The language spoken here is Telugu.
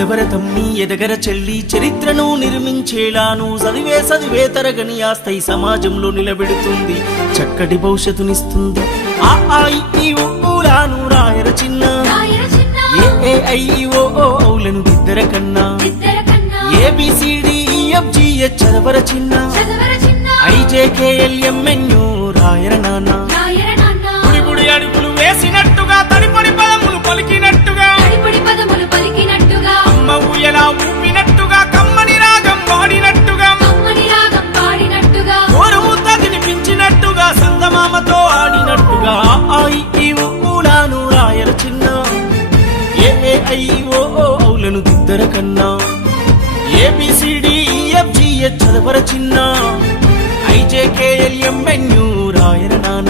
చదవర తమ్మి ఎదగర చెల్లి చరిత్రను నిర్మించేలాను చదివే తరగని ఆస్థై సమాజంలో నిలబెడుతుంది చక్కటి భవిష్యత్తునిస్తుంది ఆ ఆ ఈ ఊలాను రాయర చిన్న ఏ ఐ ఓ ఔలను దిద్దర కన్నా ABCDEFGH చదవర చిన్న IJKLMNO రాయర నాన్న బుడి బుడి అడుగులు వేసినట్టుగా తడిపడి పదములు పలికినట్టుగా అమ్మ ఊయలా ఊపినట్టుగా కమ్మని రాగం పాడినట్టుగా ఓరముద్ద తినిపించినట్టుగా సందమామతో ఆడినట్టుగా ఆ ఈ ఊలాను రాయర చిన్న ఏ ఓ ఔలను దిద్దర కన్నా ABCDEFGH చదవర చిన్న IJKLMNO రాయర నాన్న